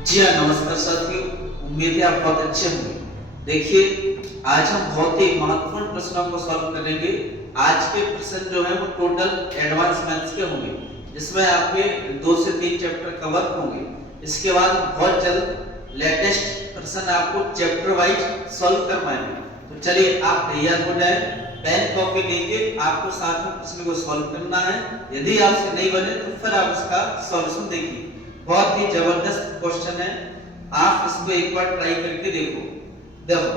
जी हाँ, नमस्कार साथियों। उम्मीद है आप बहुत अच्छे होंगे। देखिए, आज हम बहुत ही महत्वपूर्ण प्रश्नों को सॉल्व करेंगे। आज के प्रश्न जो है वो टोटल एडवांस मैथ्स के होंगे, जिसमें आपके 2 से 3 चैप्टर कवर होंगे। इसके बाद बहुत जल्द लेटेस्ट प्रश्न आपको चैप्टर वाइज सॉल्व करवाएंगे। तो चलिए आप तैयार हो जाएं, पेन कॉपी लेके आपको साथ में प्रश्न को सॉल्व करना है। यदि आपसे नहीं बने तो फिर आप इसका सॉल्यूशन देखिए। बहुत ही जबरदस्त क्वेश्चन है, आप इसको एक बार ट्राई करके देखो। देखो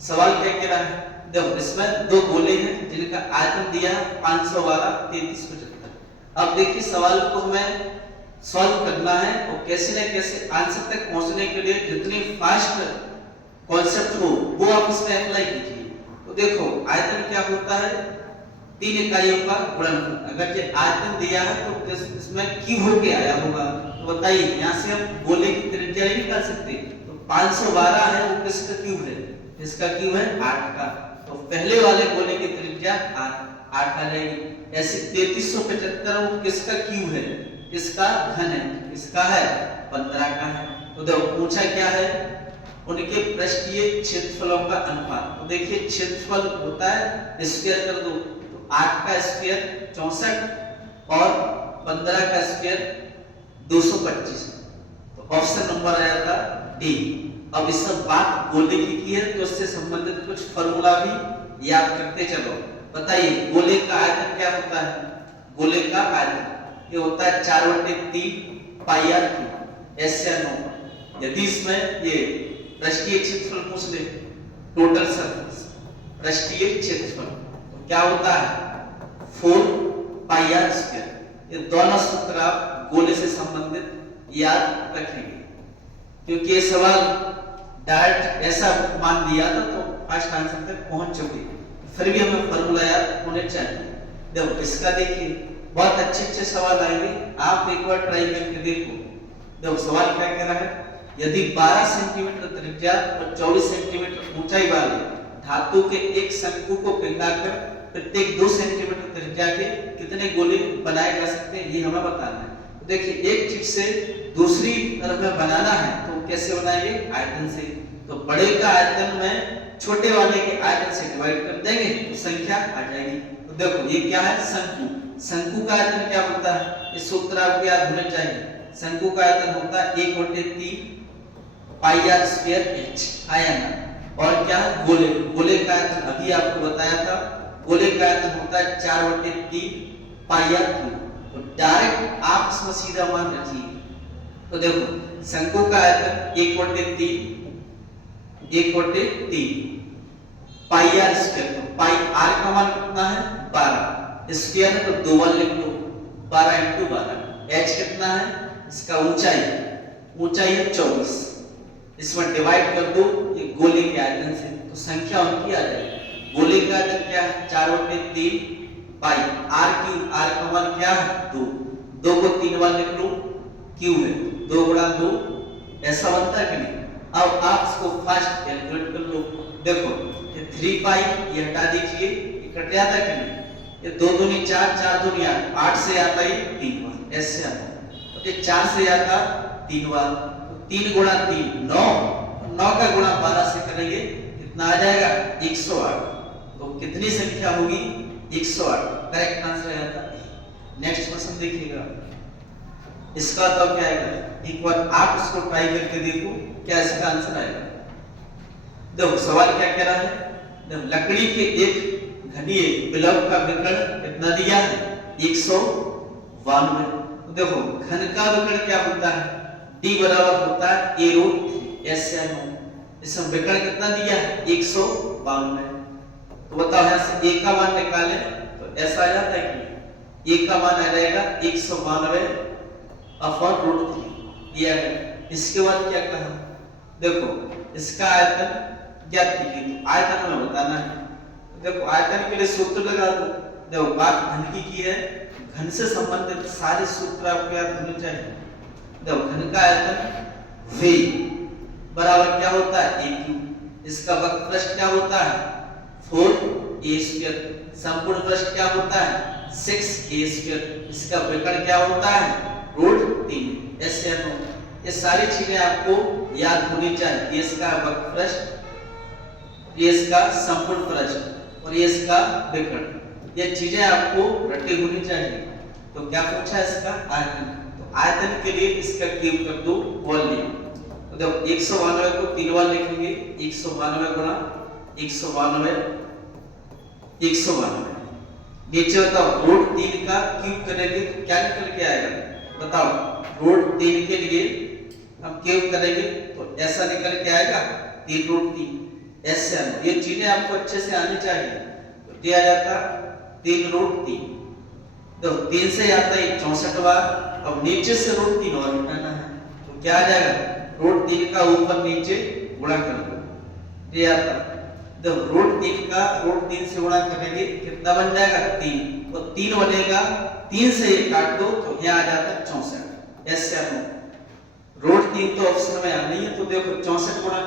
सवाल क्या कह रहा है। देखो इसमें दो गोले हैं जिनका आयतन दिया है 512 3375। अब देखिए सवाल को हमें सॉल्व करना है और कैसे न कैसे आंसर तक पहुंचने के लिए जितनी फास्ट कॉन्सेप्ट हो वो आप इसमें अप्लाई कीजिए। तो देखो आयतन क्या होता है, 3 इकाइयों का गुणनफल। अगर ये आयतन दिया है तो इसमें क्यूब होके आया होगा। तो बताइए यहाँ से हम गोले की त्रिज्या नहीं निकाल सकते। तो 512 है वो किसका क्यूब है, इसका क्यूब है 8 का। तो पहले वाले गोले की त्रिज्या 8 आ जाएगी। ऐसे 3375 वो किसका क्यूब है, किसका घन है, किसका है 15 का है। तो देखो पूछा क्या है, उनके पृष्ठीय क्षेत्रफलों का अनुपात। तो देखिए क्षेत्रफल होता है स्क्वायर कर दो, तो 8 का स्क्वायर 64 और 15 का स्क्वायर 225। तो ऑप्शन नंबर आया था डी। अब इस सब बात गोले की है तो इससे संबंधित कुछ फार्मूला भी याद करते चलो। बताइए गोले का आयतन क्या होता है, गोले का आयतन ये होता है 4/3 पाई आर क्यूब। ऐसे यदि इसमें ये पृष्ठीय क्षेत्रफल पूछ ले, टोटल सरफेस पृष्ठीय क्षेत्रफल, तो क्या होता है 4 पाई आर स्क्वायर। ये दोनों सूत्र आप गोले से संबंधित याद रखेंगे, क्योंकि ये सवाल डायरेक्ट ऐसा मान दिया था तो फर्स्ट आंसर तक पहुंच चुके। फिर भी हमें फार्मूला याद होने चाहिए। देखो इसका देखिए बहुत अच्छे सवाल आएंगे, आप एक बार ट्राई करके देखो। देखो सवाल क्या कह रहा है, यदि 12 सेंटीमीटर त्रिज्या और 24 सेंटीमीटर ऊंचाई वाले धातु के एक शंकु को पिघलाकर प्रत्येक 2 सेंटीमीटर त्रिज्या के कितने गोले बनाए जा सकते हैं, ये हमें बताना है। तो देखिए एक चीज से दूसरी तरफ में बनाना है तो कैसे बनाएंगे, आयतन से। तो बड़े का आयतन में छोटे वाले के आयतन से डिवाइड कर देंगे तो संख्या आ जाएगी। तो देखो ये क्या है, शंकु। शंकु का आयतन क्या होता है, इस सूत्र आपको याद होना चाहिए। शंकु का आयतन होता है 1/3 पाई आर स्क्वायर एच, आया ना। और क्या है गोले, गोले का आयतन अभी आपको बताया था, गोले का आयतन होता है 4/3 पाई आर क्यूब। तो डायरेक्ट आप इसमें सीधा मान रखिए। तो देखो शंकु का आयतन 1/3 पाई आर स्क्वायर। तो पाई आर का मान कितना है 12, स्क्वायर है तो 2 बार लिख लो, 12 × 12। एच कितना है, इसका ऊंचाई है 24, इसमें डिवाइड कर दो ये गोले के आयतन से तो संख्या उनकी आ जाएगी। गोले का आयतन क्या है 4/3 पाई आर क्यूब। आर का मान क्या है 2 को 3 बार लिख लो, क्यूब है 2 × 2, ऐसा बनता है कि नहीं। अब आप इसको फास्ट कैलकुलेट कर लो। देखो ये 3 पाई ये हटा दीजिए, ये कट जाता कि नहीं। ये 2 दूनी 4, 4 दूनी 8, 8 से आता है 3 बार, ऐसे आता है। तो ये 4 से आता 3 बार, तो 3 × 3 9, 9 का गुणा 12 से करेंगे कितना आ जाएगा 108। तो कितनी संख्या होगी 108, करेक्ट आंसर आया था। नेक्स्ट क्वेश्चन देखिएगा, इसका तो क्या आएगा, एक बार आप इसको ट्राई करके देखो क्या इसका आंसर आएगा। देखो सवाल क्या कह रहा है, देखो लकड़ी के एक घनीय बिलव का विकर्ण कितना दिया है 192। तो देखो घन का विकर्ण क्या होता है, d बराबर होता है a√3 SN। इसमें विकर्ण कितना दिया है 192। तो बताओ यहाँ से a का मान निकालें तो ऐसा आ जाता है कि a का मान आ जाएगा 192/√3 दिया गया। इसके बाद क्या कहा, देखो इसका आयतन ज्ञात कीजिए। तो आयतन हमें बताना है। तो देखो आयतन के लिए सूत्र लगा दो। देखो बात घन की है, घन से संबंधित सारे सूत्र आपको याद होने चाहिए। देखो घन का आयतन v बराबर क्या होता है a क्यूब। इसका वक्र पृष्ठ क्या होता है 4a²। संपूर्ण पृष्ठ क्या होता है 6a²। इसका विकर्ण क्या होता है √3 ऐसे ये सारी चीजें आपको याद होनी चाहिए। ये इसका वक्रपृष्ठ, ये इसका संपूर्ण पृष्ठ और ये इसका विकर्ण, ये चीजें आपको रटी होनी चाहिए। तो क्या पूछा इसका आयतन, तो आयतन के लिए इसका क्यूब कर दो वॉल्यूम। तो देखो 192 को 3 बार लिखेंगे, 192 गुणा 192 192। नीचे बताओ रूट 3 का क्यूब करेंगे तो क्या निकल के आएगा, बताओ रूट 3 के लिए हम क्यूब करेंगे तो ऐसा निकल के आएगा 3 रूट 3। ऐसे ये चीजें आपको अच्छे से आनी चाहिए। तो क्या आ जाता 3 रूट 3, तो 3 से आता है 64 बार, अब नीचे से रूट 3 और हटाना है तो क्या आ जाएगा रूट 3 का ऊपर नीचे गुणा कर दो, ये आता तो रूट 3 का रूट 3 से गुणा करेंगे कितना बन जाएगा 3, तो 3 बनेगा, 3 से ये काट दो तो यहाँ आ जाता है 64। ऐसे हम रूट 3 तो ऑप्शन में आनी है, तो देखो 64 गुणा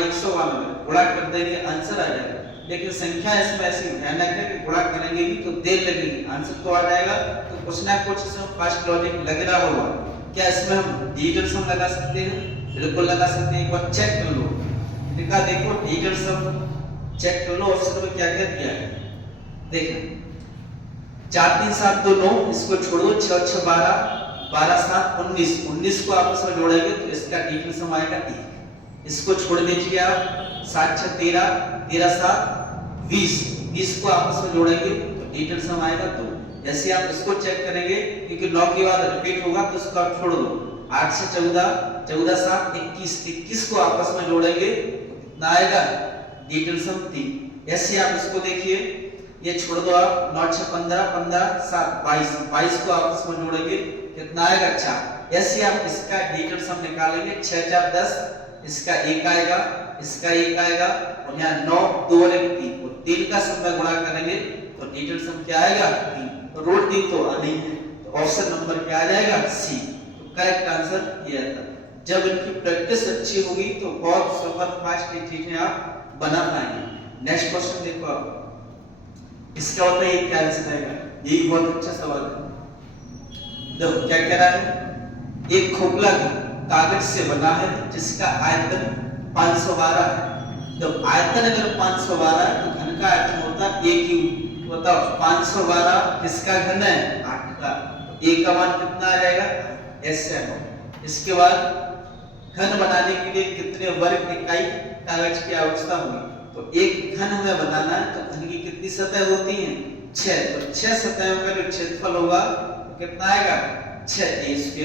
192 गुणा कर देंगे आंसर आ जाएगा। लेकिन संख्या इसमें ऐसी भयानक है कि गुणा करेंगे भी तो देर लगेगी, आंसर तो आ जाएगा। तो कुछ ना कुछ इसमें फास्ट लॉजिक लग रहा होगा। क्या इसमें हम डिजिटल सम लगा सकते हैं, बिल्कुल लगा सकते हैं। एक बार चेक कर लो, देखा देखो डिजिटल सम चेक कर लो ऑप्शन में क्या क्या दिया है। देखो 4 3 7 2 9, इसको छोड़ दो 6 6 12 12 7 19, 19 को आपस में जोड़ेंगे तो इसका डिजिटल सम आएगा 1। इसको छोड़ दीजिए आप 7 6 13 13 7 20, 20 को आपस में जोड़ेंगे तो डिजिटल सम आएगा 2। जैसे आप इसको चेक करेंगे क्योंकि 9 के बाद रिपीट होगा तो इसको आप छोड़ दो 8 से 14 14 7 21, 21 को आपस में जोड़ेंगे तो कितना आएगा डिजिटल सम 3। ऐसे आप इसको देखिए, ये छोड़ दो आप 9 6 15 15 7 22, 22 को आपस में जोड़ेंगे कितना आएगा 4। ऐसे आप इसका डिजिटल सम निकालेंगे 6 4 10, इसका 1 आएगा, इसका 1 आएगा और यहाँ 9 2 और 1 3, और 3 का सम में गुणा करेंगे तो डिजिटल सम क्या आएगा 3। तो रूट 3 तो आनी है, तो ऑप्शन नंबर क्या आ जाएगा सी। तो करेक्ट आंसर ये आता। जब इनकी प्रैक्टिस अच्छी होगी तो बहुत सुपर फास्ट ये चीजें आप बना पाएंगे। नेक्स्ट क्वेश्चन देखो आप, इसका होता है क्या आंसर आएगा, ये बहुत अच्छा सवाल है। देखो क्या कह रहा है, एक खोखला कागज से बना है जिसका आयतन 512 है। जब आयतन अगर 512 है तो घन का आयतन होता है a क्यूब। बताओ 512 किसका घन है 8 का, तो a का मान कितना आ जाएगा ऐसे। इसके बाद घन बनाने के लिए कितने वर्ग इकाई कागज की आवश्यकता होगी, तो एक घन हमें बनाना है तो घन की कितनी सतह होती हैं 6, तो 6 सतहों का जो क्षेत्रफल होगा तो कितना आएगा 6a²।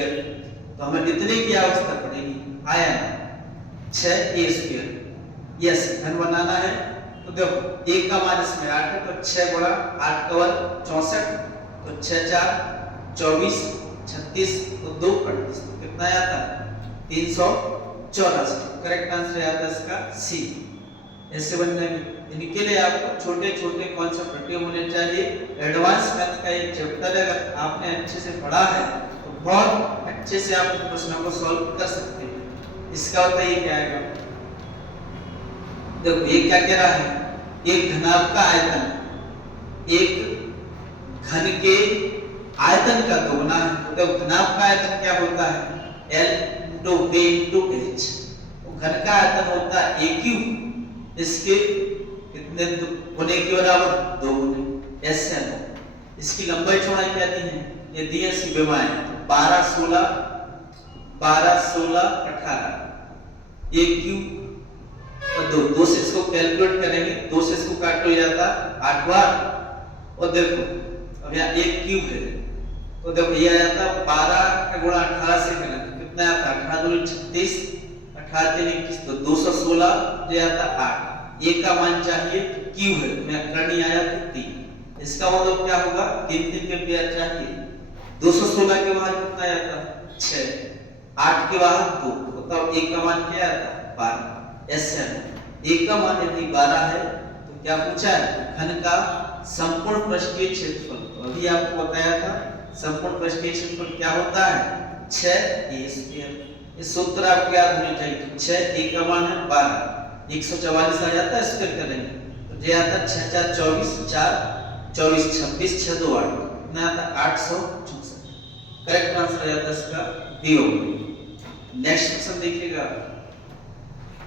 तो हमें कितने की आवश्यकता पड़ेगी आया 6a²। यस घन बनाना है तो देखो a का मान इसमें 8 है तो 6 गुणा 8 का वर्ग 64, तो 6 4 24 36 तो 2 38, तो कितना आता है 384। करेक्ट आंसर आता है इसका सी। ऐसे बनने में इनके लिए आपको छोटे छोटे कॉन्सेप्ट रटे होने चाहिए। एडवांस मैथ का एक चैप्टर अगर आपने अच्छे से पढ़ा है तो बहुत अच्छे से आप प्रश्नों को सॉल्व कर सकते हैं। इसका होता है क्या आएगा, देखो ये क्या कह रहा है, एक घनाभ का आयतन एक घन के आयतन का दोगुना है। तो घनाभ का आयतन क्या होता है L × V × H। घन का आयतन होता है a क्यूब, इसके कितने गुने के बराबर 2 गुने ऐसे। इसकी लंबाई चौड़ाई क्या दी है, ये दी है इसकी विमाएं 12 16 12 16 18, a क्यूब और 2 से इसको कैलकुलेट करेंगे, 2 से इसको काट हो जाता 8 बार। और देखो अब यहाँ 1 क्यूब है तो देखो ये आ जाता 12 का गुणा 18 से करें तो कितना आता 18 दूनी 36 18 3 21, तो 216 जो आता 8। a का मान चाहिए तो क्यूब है तो यहाँ करनी आया तो 3। इसका मतलब क्या होगा 3 3 के पेयर चाहिए। 216 के बाहर कितना आता 6, 8 के बाहर 2, बताओ a का मान क्या आता 12। ऐसे a का मान यदि 12 है तो क्या पूछा है घन का संपूर्ण पृष्ठीय क्षेत्रफल। तो अभी आपको बताया था संपूर्ण पृष्ठीय क्षेत्रफल क्या होता है 6a²। इस सूत्र आपको याद होना चाहिए। तो 6a का मान है 12, 144 आ जाता है, स्क्वायर करेंगे तो ये आता 6 4 24 4 24 26 6 2 8, कितना आता 864। करेक्ट आंसर आ जाता है इसका बी होगा। नेक्स्ट क्वेश्चन देखिएगा,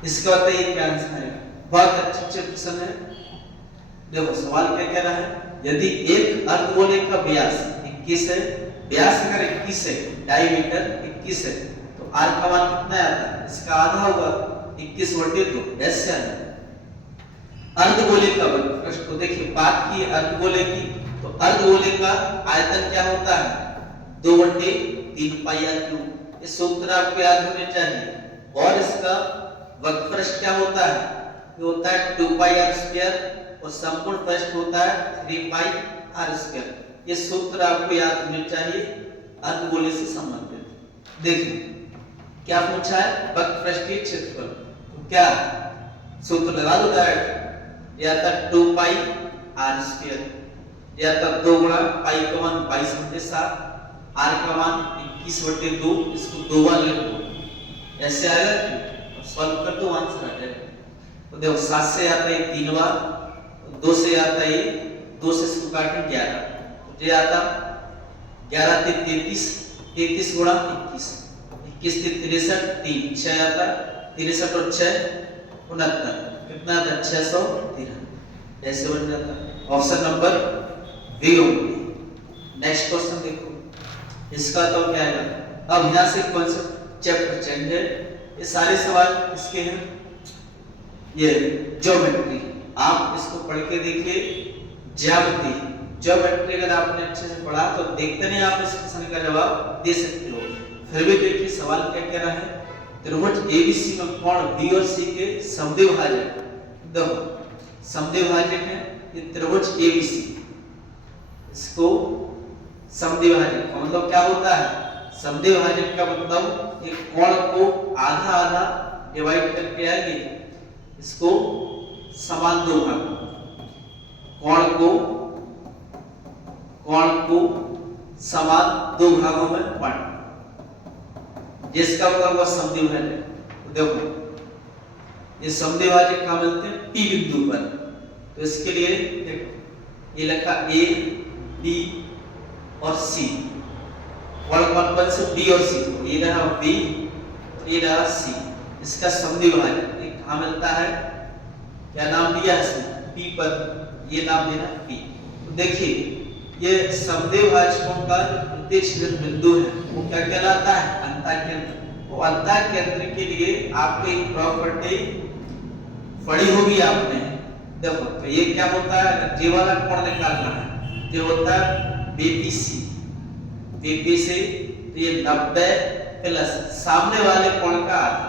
इसका बताइए क्या आंसर है। बहुत अच्छे प्रश्न है। देखो सवाल क्या कह रहा है, यदि एक अर्धगोले का व्यास 21 है, व्यास अगर 21 है, डायमीटर 21 है, तो आर का मान कितना आता है, इसका आधा होगा 21/2, ऐसे आता है। अर्धगोले का प्रश्न को देखिए, बात की अर्धगोले की, तो अर्धगोले का आयतन क्या होता है, 2/3 पाई आर क्यूब। ये सूत्र आपको याद होने चाहिए। और इसका वक्रपृष्ठ क्या होता है, ये होता है 2 पाई आर स्क्वायर, और संपूर्ण पृष्ठ होता है 3 पाई आर स्क्वायर। ये सूत्र आपको याद होने चाहिए अर्धगोले से संबंधित। देखिए क्या पूछा है, वक्रपृष्ठीय क्षेत्रफल, तो क्या सूत्र लगा दो डायरेक्ट, या था 2 पाई आर स्क्वायर, या था 2 गुणा पाई का मान 22/7, आर का मान 21/2, इसको 2 बार लिख दो, ऐसे आएगा। सॉल्व कर दो, आंसर आ जाएगा। तो देखो 7 से आता है 3 बार, 2 से आता है 2 से इसको काटें 11, तो ये आता 11 से 33, 33 गुणा 21, 21 से 63, 3 6 आता, 63 और 6 69, कितना आता 613, ऐसे बन जाता है। ऑप्शन नंबर बी होंगे। नेक्स्ट क्वेश्चन देखो, इसका तो क्या है, अब यहां से कॉन्सेप्ट चैप्टर चेंज है। ये सारे सवाल इसके हैं, ये ज्योमेट्री, आप इसको पढ़ के देखिए। ज्यामिति, ज्योमेट्री अगर आपने अच्छे से पढ़ा तो देखते नहीं आप इस क्वेश्चन का जवाब दे सकते हो। फिर भी देखिए सवाल क्या कह रहा है, त्रिभुज एबीसी में कोण बी और सी के समद्विभाजक, देखो समद्विभाजक है ये त्रिभुज एबीसी, इसको समद्विभाजक का मतलब क्या होता है, समद्विभाजक का मतलब एक कोण को आधा आधा डिवाइड करके आएंगे, इसको समान दो भाग, कोण को समान 2 भागों में बांट, जिसका मतलब हुआ समद्विभाजक। तो देखो ये समद्विभाजक कहां मिलते हैं, P बिंदु पर। तो इसके लिए देखो ये लिखा A, B और C, कौन से B और C, तो ये रहा B, ये रहा C, इसका समद्विभाजक ये कहां मिलता है, क्या नाम दिया है इसने, P पर, ये नाम देना P। तो देखिए ये समद्विभाजकों का जो प्रतिच्छेदन बिंदु है वो क्या कहलाता है, अंतःकेंद्र। वो अंतःकेंद्र के लिए आपको एक प्रॉपर्टी पढ़ी होगी आपने, देखो तो ये क्या होता है, अगर ये वाला कोण निकालना है, ये होता है BPC, BPC तो ये 90 प्लस सामने वाले कोण का आधा,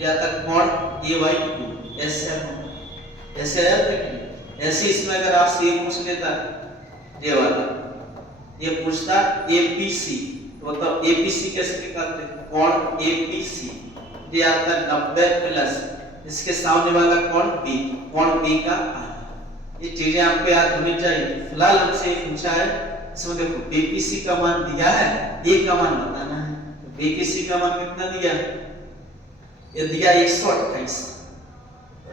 या तक कोण AY2, ऐसे ऐसे इसमें अगर आपसे ये पूछ लेता ये वाला, ये पूछता APC, तो मतलब APC कैसे निकालते हैं, कोण APC ये आता 90 प्लस इसके सामने वाला कोण B, कोण B का आधा। ये चीजें आपको याद होनी चाहिए। फिलहाल हमसे पूछा है, इसमें देखो BPC का मान दिया है, A का मान बताना है। तो BPC का मान कितना दिया, ये दिया 128,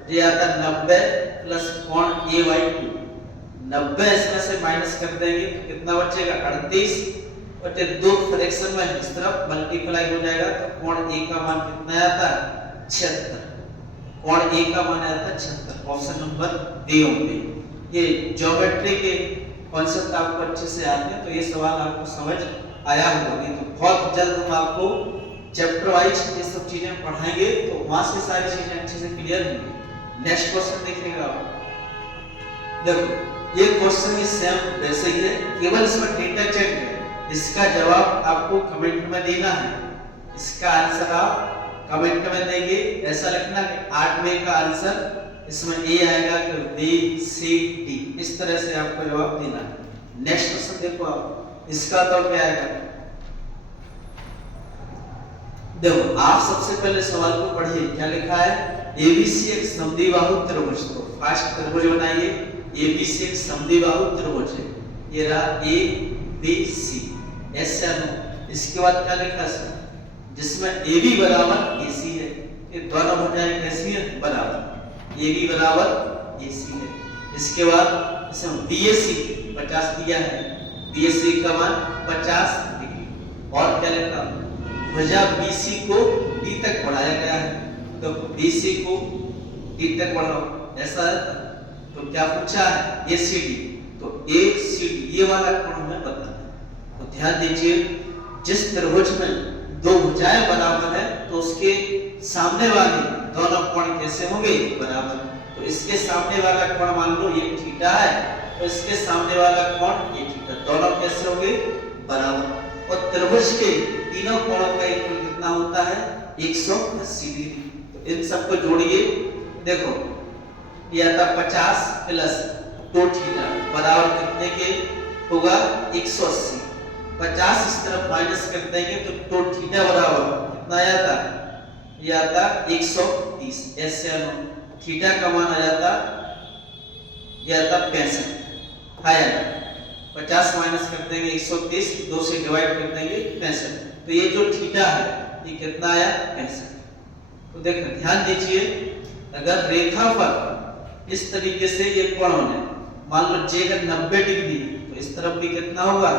ये आता 90 प्लस कोण AY2, 90 इसमें से माइनस कर देंगे तो कितना बचेगा 38, और जब 2 फ्रैक्शन में इस तरफ मल्टीप्लाई हो जाएगा तो कोण A का मान कितना आता है 76, कोण A का मान आता है 76। ऑप्शन नंबर बी होंगे। ये ज्योमेट्री के कॉन्सेप्ट आपको अच्छे से आते हैं तो ये सवाल आपको समझ आया होगा। तो बहुत जल्द हम आपको चैप्टर वाइज ये सब चीजें पढ़ाएंगे, तो वहां से सारी चीजें अच्छे से क्लियर होंगी। नेक्स्ट क्वेश्चन देखिएगा आप, देखो ये क्वेश्चन भी सेम वैसे ही है, केवल इसमें डेटा चेक है। इसका जवाब आपको कमेंट में देना है, इसका आंसर आप कमेंट में देंगे। ऐसा लिखना कि 8 में का आंसर इसमें ए आएगा कि बी सी डी, इस तरह से आपको जवाब देना है। नेक्स्ट क्वेश्चन देखो आप, इसका तो क्या आएगा, देखो आप सबसे पहले सवाल को पढ़िए, क्या लिखा है, एबीसी एक समद्विबाहु त्रिभुज। तो फर्स्ट त्रिभुज बनाइए, एबीसी एक समद्विबाहु त्रिभुज है, ये रहा ए बी सी, ऐसा नो। इसके बाद क्या लिखा है, जिसमें AB बराबर AC है, ये दोनों भुजाएं कैसी है बराबर, AB बराबर AC है। इसके बाद इसमें BAC 50 दिया है, BAC का मान 50 डिग्री, और क्या लिखा भुजा BC को D तक बढ़ाया गया है, तो BC को D तक बढ़ाओ, ऐसा है। तो क्या पूछा है, ACD, तो ACD ये वाला कोण हमें बताना है। तो ध्यान दीजिए, जिस त्रिभुज में दो भुजाएं बराबर है तो उसके सामने वाले दोनों कोण कैसे होंगे, बराबर। तो इसके सामने वाला कोण मान लो ये थीटा है, तो इसके सामने वाला कोण ये थीटा, दोनों कैसे होंगे, बराबर। और त्रिभुज के तीनों कोणों का योग कितना होता है, 180 डिग्री। तो इन सबको जोड़िए, देखो ये आता 50 प्लस 2 थीटा बराबर कितने के होगा, 180। 50 इस तरफ माइनस कर देंगे तो 2 थीटा बराबर कितना आता, ये आता 130। ऐसे थीटा का मान आ जाता, ये आता 65 है। 50 माइनस कर देंगे 130, 2 से डिवाइड कर देंगे 65। तो ये जो थीटा है ये कितना आया, 65। तो देखो ध्यान दीजिए, अगर रेखा पर इस तरीके से ये कोण होने, मान लो जे अगर 90 डिग्री तो इस तरफ भी कितना होगा,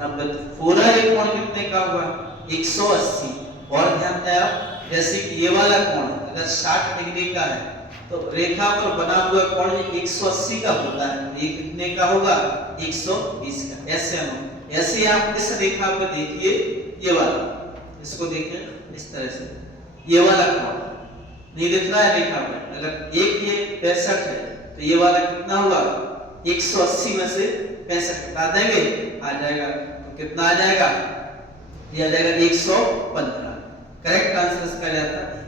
90। तो पूरा ये कोण कितने का होगा, 180। और ध्यान दें आप, जैसे कि ये वाला कोण अगर 60 डिग्री का है तो रेखा पर बना हुआ कोण 180 का होता है, ये कितने का होगा, 120 का। ऐसे आप इस रेखा पर देखिए, ये वाला, इसको देखिए इस तरह से, ये वाला कोण नहीं दिख रहा है रेखा पर, अगर एक ये 65 है तो ये वाला कितना होगा, 180 में से 65 हटा देंगे, आ जाएगा, तो कितना आ जाएगा, ये आ जाएगा 115। करेक्ट आंसर इसका जाता है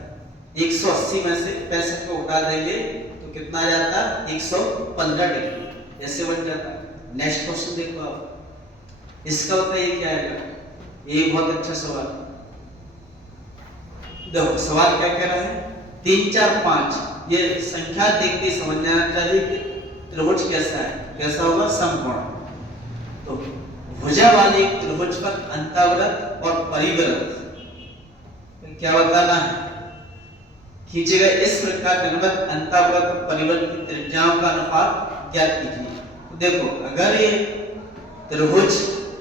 180 में से 65 को हटा देंगे तो कितना आ जाता, 115 डिग्री, ऐसे बन जाता। नेक्स्ट क्वेश्चन देखो आप, इसका बताइए क्या आएगा, ये बहुत अच्छा सवाल। देखो सवाल क्या कह रहा है, 3 4 5, ये संख्या देखते समझ में आना चाहिए कि त्रिभुज कैसा है, कैसा होगा, समकोण। तो भुजा वाले एक त्रिभुज पर अंतःव्रत और परिव्रत क्या बताना है, खींचे गए इस प्रकार निर्मित अंतःव्रत और परिव्रत की त्रिज्याओं का अनुपात ज्ञात कीजिए। तो देखो अगर ये त्रिभुज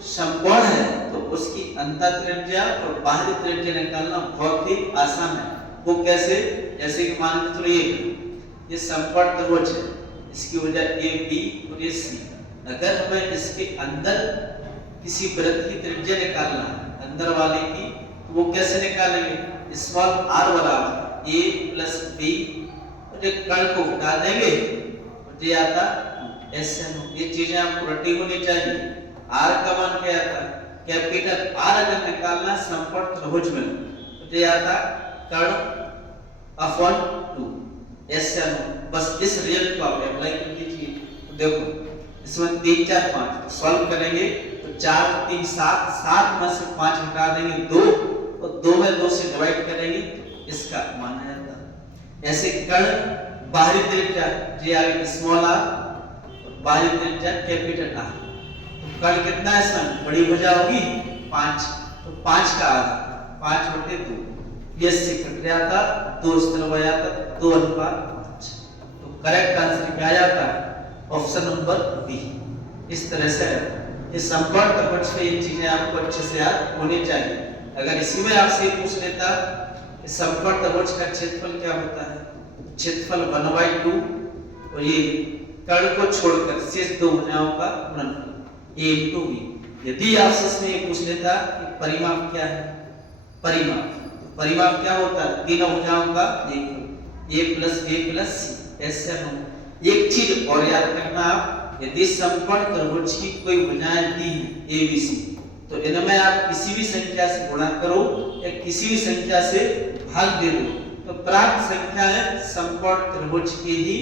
समकोण है तो उसकी अंतः त्रिज्या और बाहरी त्रिज्या निकालना बहुत ही आसान है। वो कैसे, जैसे कि मान के चलो ये समकोण त्रिभुज है, इसकी भुजा AB और ये C। अगर हमें इसके अंदर किसी वृत्त की त्रिज्या निकालना है, अंदर वाले की, तो वो कैसे निकालेंगे, स्मॉल r बराबर a प्लस b, और ये कण को हटा देंगे और ये आता SN। ये चीजें आपको रटी होनी चाहिए। r का मान क्या आता, कैपिटल R अगर निकालना समकोण त्रिभुज में तो ये आता कण अपॉन 2 SN। बस इस रिजल्ट को आप अप्लाई कर दीजिए। तो देखो इसमें 3 4 5 सॉल्व करेंगे तो 4 3 7, 7 में से 5 हटा देंगे 2, और 2 में 2 से डिवाइड करेंगे तो इसका मान आ जाता। ऐसे कण बाहरी त्रिज्या जे आगे स्मॉल r और बाहरी त्रिज्या कैपिटल R। तो कण कितना है इसमें, बड़ी भुजा होगी 5, तो 5 का आधा 5/2, ये से कट जाता 2 इस तरफ आ जाता 2:5। तो करेक्ट आंसर क्या आ जाता है, ऑप्शन नंबर बी। इस तरह से ये समकोण त्रिभुज में ये चीजें आपको अच्छे से याद होनी चाहिए। अगर इसी में आपसे पूछ लेता कि समकोण त्रिभुज का क्षेत्रफल क्या होता है, क्षेत्रफल 1/2 और ये कर्ण को छोड़कर शेष दो भुजाओं का गुणनफल a * b। यदि आपसे इसमें ये पूछ लेता कि परिमाप क्या है, परिमाप, तो परिमाप क्या होता है, तीनों भुजाओं का a + b + c। ऐसे हम एक चीज और याद करना आप, यदि समकोण त्रिभुज की कोई भुजाएं दी a b c तो इनमें आप किसी भी संख्या से गुणा करो या किसी भी संख्या से भाग दे दो तो प्राप्त संख्याएं समकोण त्रिभुज की ही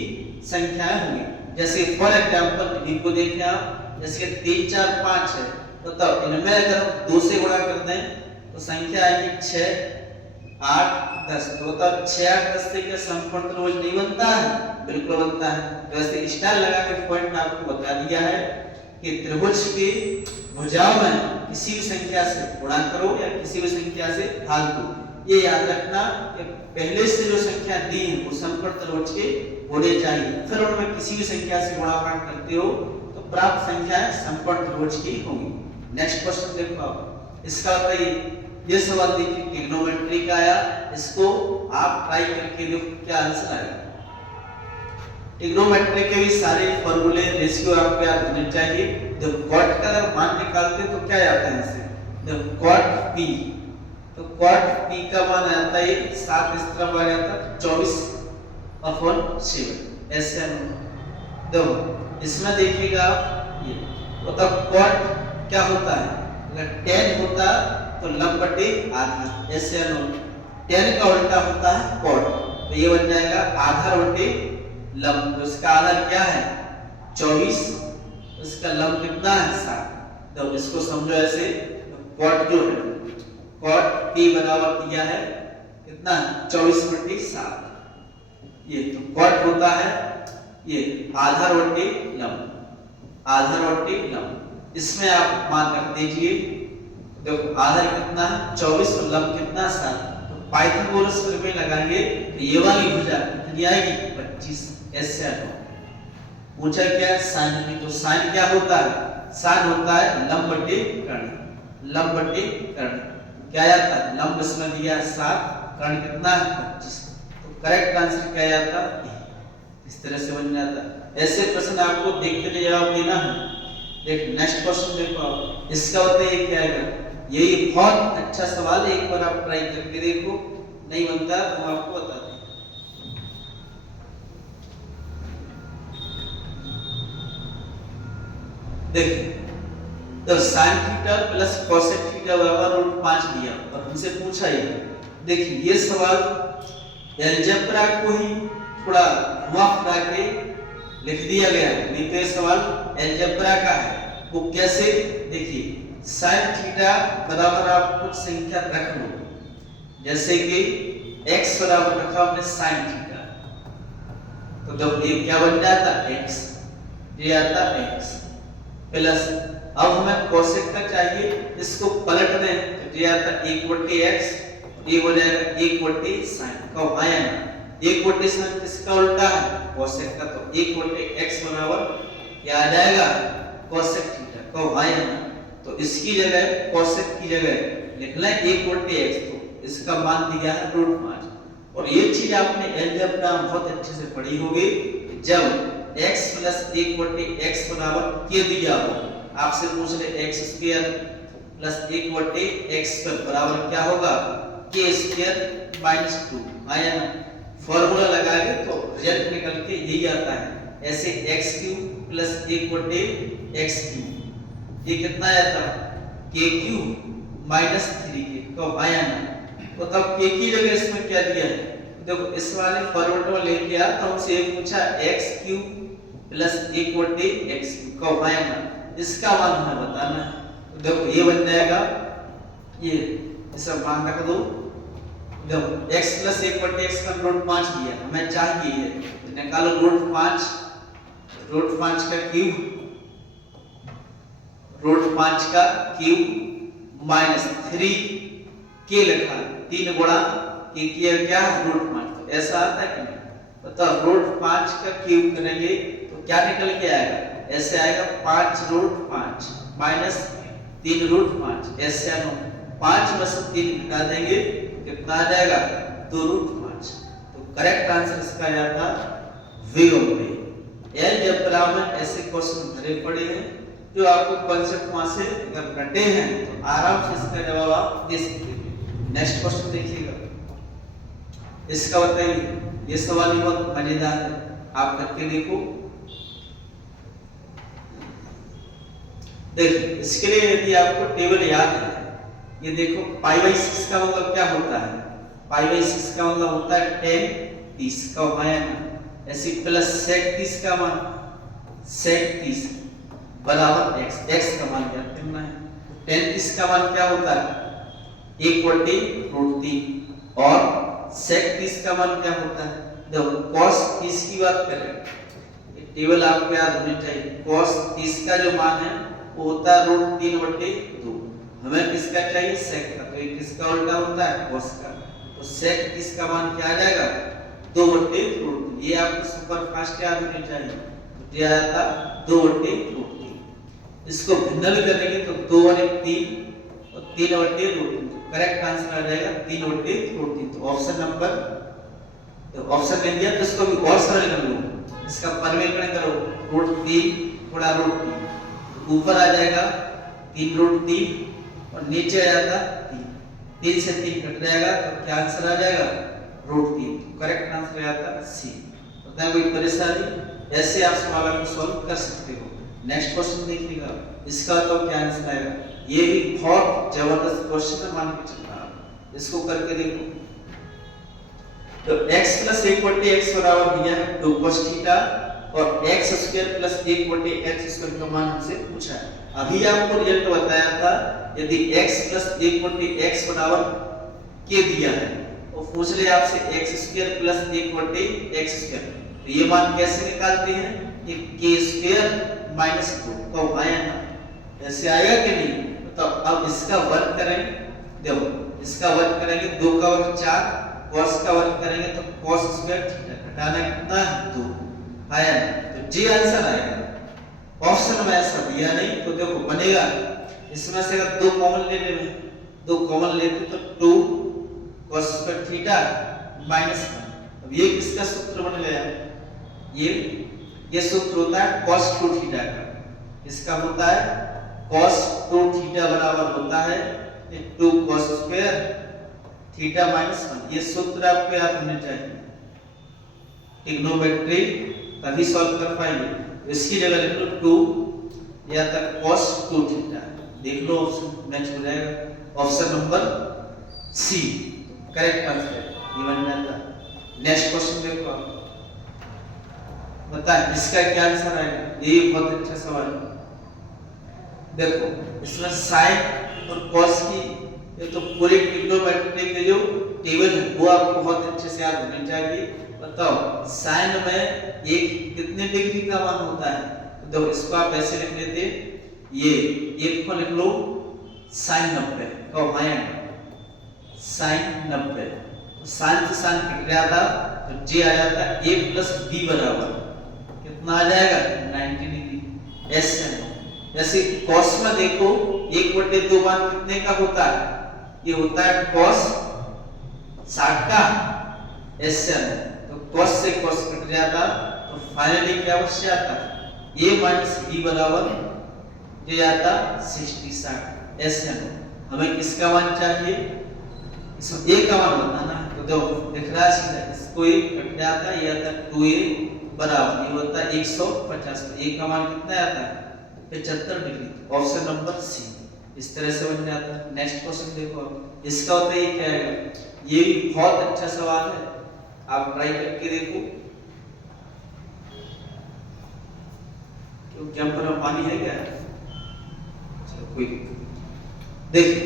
संख्याएं होंगी। जैसे फॉर एग्जांपल इनको देखें आप, जैसे 3 4 5 है तो इनमें अगर हम 2 से गुणा कर दें तो संख्या आएगी 6 8 10। तो 6 8 10 से क्या समकोण त्रिभुज नहीं बनता है, बिल्कुल बनता है। तो ऐसे स्टार लगा के पॉइंट आपको बता दिया है कि त्रिभुज की भुजाओं में किसी भी संख्या से गुणा करो या किसी भी संख्या से भाग दो। ये याद रखना कि पहले से जो संख्या दी है वो समकोण त्रिभुज के होने चाहिए, फिर उनमें किसी भी संख्या से गुणा भाग करते हो तो प्राप्त संख्याएं समकोण त्रिभुज की होंगी। नेक्स्ट क्वेश्चन देखो आप, इसका बताइए ये सवाल देखिए ट्रिग्नोमेट्री का आया, इसको आप ट्राई करके देखो क्या आंसर आएगा। ट्रिग्नोमेट्री के भी सारे फॉर्मूले रेशियो आपको याद होने चाहिए। जब कॉट का अगर मान निकालते हैं तो क्या आता है इससे, जब कॉट पी, तो कॉट पी का मान आता है 7, इस तरफ आ जाता है 24/7 ऐसे। देखो इसमें देखिएगा आप ये मतलब कॉट क्या होता है, अगर 10 होता तो लंब बटे आधा, ऐसे 10 का उल्टा होता है कॉट, तो ये बन जाएगा आधा बटे लंब। तो इसका आधा क्या है 24, इसका लंब कितना है 7। तो इसको समझो ऐसे, कॉट जो है कॉट p बराबर दिया है कितना 24/7, ये तो कॉट होता है ये आधा बटे लंब, आधा बटे लंब। इसमें आप मान रख दीजिए, देखो आधा कितना है 24 और लंब कितना 7, तो पाइथागोरस प्रमेय लगाएंगे तो ये वाली भुजा कितनी आएगी 25, ऐसे आता है। पूछा क्या साइन की, तो साइन क्या होता है, साइन होता है लंब बटे कर्ण, लंब बटे कर्ण क्या आता है, लंब इसमें दिया 7, कर्ण कितना है 25, तो करेक्ट आंसर क्या आता है, इस तरह से बन जाता है। ऐसे प्रश्न आपको देखते हुए जवाब देना है। देख नेक्स्ट क्वेश्चन देखो आप, इसका बताइए क्या आएगा। यही बहुत अच्छा सवाल है, एक बार आप ट्राई करके देखो, नहीं बनता तो हम आपको बताते हैं। देखिए तो sin theta plus cosec theta बराबर √5 दिया और हमसे पूछा ये। देखिए ये सवाल अलजेब्रा को ही थोड़ा घुमा फिरा के लिख दिया गया है, नहीं तो ये सवाल अलजेब्रा का है। वो कैसे, देखिए sin थीटा बराबर आप कुछ संख्या रख लो, जैसे कि x बराबर रखा हमने sin थीटा, तो जब ये क्या बन जाता x, ये आता x प्लस, अब हमें कोसेक का चाहिए, इसको पलट दें तो ये आता 1/x, ये हो जाएगा 1/sin का आया ना, 1/sin किसका उल्टा है कोसेक का, तो 1/x बराबर क्या आ जाएगा कोसेक थीटा का आया ना, तो इसकी जगह कोसेक की जगह लिखना है 1/x, तो इसका मान दिया है √5। और ये चीज आपने अलजेब्रा बहुत अच्छे से पढ़ी होगी, जब x प्लस 1/x बराबर क्या दिया हो, आपसे पूछ रहे x² प्लस 1/x² बराबर क्या होगा k² - 2 आया ना, फॉर्मूला लगाएंगे तो रिजल्ट निकल के यही आता है। ऐसे x³ प्लस 1/x³, ये कितना आता है k³ - 3k कब आया ना, तो तब k की जगह इसमें क्या दिया है, देखो इस वाले फॉर्मूला में लेके आ तो हमसे ये पूछा x³ प्लस 1/x³ कब आया ना, इसका मान हमें बताना है। तो देखो ये बन जाएगा, ये इसका मान रख दो, देखो x प्लस 1/x का √5 दिया हमें चाहिए है, तो निकालो √5 का क्यूब, √5 का क्यूब माइनस 3k लिखा, 3 गुणा k किया क्या √5, तो ऐसा आता है कि नहीं, बताओ √5 का क्यूब करेंगे तो क्या निकल के आएगा, ऐसे आएगा 5√5 माइनस 3√5, ऐसे आनो 5 में से 3 घटा देंगे कितना आ जाएगा 2√5, तो करेक्ट आंसर इसका आया था वे होंगे। अलजेब्रा में ऐसे क्वेश्चन भरे पड़े हैं जो आपको कॉन्सेप्ट वहां से अगर रटे हैं तो आराम से इसका जवाब आप दे सकते हैं। नेक्स्ट क्वेश्चन देखिएगा, इसका बताइए, ये सवाल भी बहुत मजेदार है, आप करके देखो। देखिए इसके लिए यदि आपको टेबल याद है, ये देखो π/6 का मतलब क्या होता है, π/6 का मतलब होता है 10 30 का आया ना, ऐसे प्लस sec 30 का मान sec 30 बराबर x का मान क्या करना है, 10 30 का मान क्या होता है 1/√3 और sec 30 का मान क्या होता है, देखो cos 30 की बात करें, ये टेबल आपको याद होनी चाहिए, cos 30 का जो मान है वो होता है √3/2, हमें किसका चाहिए sec का, तो ये किसका उल्टा होता है cos का, तो sec 30 का मान क्या आ जाएगा 2/√3, ये आपको सुपर फास्ट याद होनी चाहिए, तो ये आया था 2/√3। इसको भिन्न करेंगे तो 2 और 1 3 और 3/√3, करेक्ट आंसर आ जाएगा 3/√3। तो ऑप्शन नंबर, ऑप्शन ले लिया तो इसको भी और सरल कर लो, इसका परिमेय करो, √3 गुणा √3, ऊपर आ जाएगा 3√3 और नीचे आ जाता 3, 3 से 3 कट जाएगा तो क्या आंसर आ जाएगा √3। करेक्ट आंसर आता सी। बताए कोई परेशानी, ऐसे आप सवाल को सॉल्व कर सकते हो। नेक्स्ट क्वेश्चन देखिएगा, इसका तो क्या आंसर आएगा। ये भी बहुत जबरदस्त क्वेश्चन है, मान के चलना, इसको करके देखो। तो x + 1/x बराबर दिया है 2 cos थीटा और x² + 1/x² का मान हमसे पूछा है। अभी आपको रिजल्ट बताया था, यदि x + 1/x बराबर k दिया है और पूछ ले आपसे x² + 1/x², तो ये मान कैसे निकालते हैं, ये k² - 2 कब आया ना, ऐसे आएगा कि नहीं। तो अब इसका वर्ग करेंगे, देखो इसका वर्ग करेंगे 2 का वर्ग 4, cos का वर्ग करेंगे तो cos² थीटा, घटाना कितना है 2 आया ना, तो जी आंसर आएगा। ऑप्शन में ऐसा दिया नहीं तो देखो बनेगा, इसमें से अगर 2 कॉमन ले लेंगे, 2 कॉमन लेते तो 2 cos² थीटा -1। अब ये किसका सूत्र बन गया, ये सूत्र होता है cos 2 थीटा का। इसका होता है cos 2 थीटा बराबर होता है 2 cos² थीटा -1। ये सूत्र आपको याद होने चाहिए, ट्रिग्नोमेट्री तभी सॉल्व कर पाएंगे। इसकी जगह लिख लो 2 या तक cos 2 थीटा, देख लो ऑप्शन मैच हो जाएगा। Option number C correct answer है, ये बन जाता। नेक्स्ट क्वेश्चन देखो आप, बताएं इसका क्या आंसर आएगा। ये बहुत अच्छा सवाल है। देखो इसमें साइन और कॉस की ये तो पूरी ट्रिग्नोमेट्री के जो टेबल है वो आपको बहुत अच्छे से याद होनी चाहिए। बताओ साइन में एक कितने डिग्री का मान होता है, तो देखो इसको आप ऐसे लिख लेते, ये एक को लिख लो sin 90 का माइनस sin 90, तो sin से sin कट जाता तो j आ जाता a + b बराबर कितना आ जाएगा 90 डिग्री। ऐसे जैसे cos में देखो 1/2 मान कितने का होता है, ये होता है cos 60 का ऐसे, तो cos से cos कट जाता तो फाइनली क्या बच जाता a - b बराबर ये आता 60 ऐसे। हमें किसका मान चाहिए, इसमें a का मान बताना है, तो देखो दिख रहा है सीधा, इसको a कट जाता है, ये आता 2a बराबर ये होता है 150, तो a का मान कितना आता है 75 डिग्री। ऑप्शन नंबर सी इस तरह से बन जाता है। नेक्स्ट क्वेश्चन देखो आप, इसका होता है क्या आएगा। ये भी बहुत अच्छा सवाल है, आप ट्राई करके देखो। तो कैंपर में पानी है क्या, चलो कोई देखिए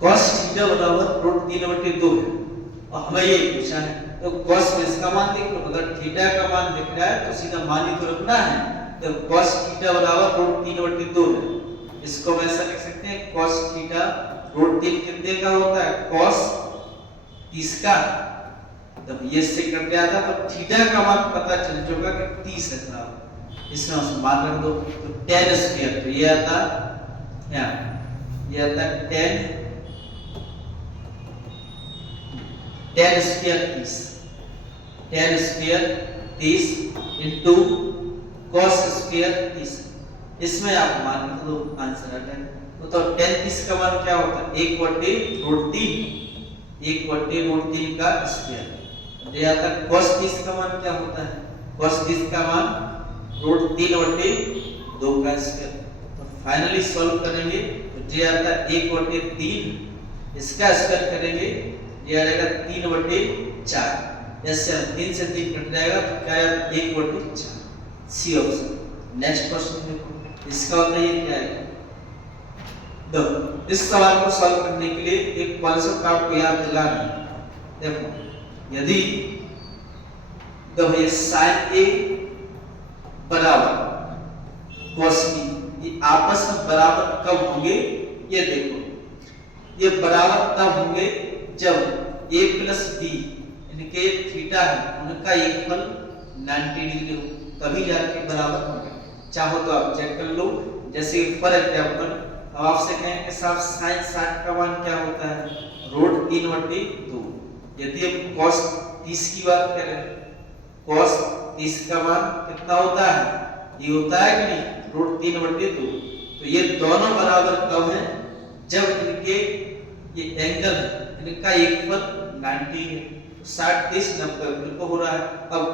cos थीटा बराबर √3/2 है और हमें ये पूछा है, तो cos में इसका मान देख लो, अगर थीटा का मान दिख रहा है तो सीधा मान ही तो रखना है। तो cos थीटा बराबर √3/2 है, इसको हम ऐसा लिख सकते हैं cos थीटा √3 कितने का होता है cos 30 का, तब ये से कट गया था तो थीटा का मान पता चल चुका कि 30 है साहब, इसमें उस मान रख दो तो tan², तो ये आता ये आता tan² 30, tan² 30 into cos² 30, इसमें आप मान रख दो, आंसर आ जाएगा। तो tan 30 का मान क्या होता है 1/√3, 1/√3 का स्क्वायर। ये आता cos 30 का मान क्या होता है, cos 30 का मान √3/2 का स्क्वायर। तो फाइनली सॉल्व करेंगे तो ये आता 1/3, इसका स्क्वायर करेंगे ये आ जाएगा 3/4, ऐसे 3 से 3 कट जाएगा तो क्या आएगा 1/4, सी ऑप्शन। नेक्स्ट क्वेश्चन देखो, इसका होता है ये क्या है। देखो इस सवाल को सॉल्व करने के लिए एक कॉन्सेप्ट आपको याद दिलाना है। देखो यदि देखो ये sin a बराबर cos b, ये आपस में बराबर कब होंगे, ये देखो ये बराबर तब होंगे जब a + b इनके थीटा है उनका इक्वल 90 डिग्री हो, तभी जाके बराबर होंगे। चाहो तो आप चेक कर लो, जैसे फॉर एग्जांपल अब आपसे कहें कि साहब साइन 60 का मान क्या होता है? √3/2। यदि हम cos 30 की बात करें, cos 30 का मान कितना होता है? ये होता है कि नहीं? √3/2। तो ये दोनों बराबर कब है? जब इनके ये एंगल इनका एकफल 90 है। 60 30 90 बिल्कुल हो रहा है। अब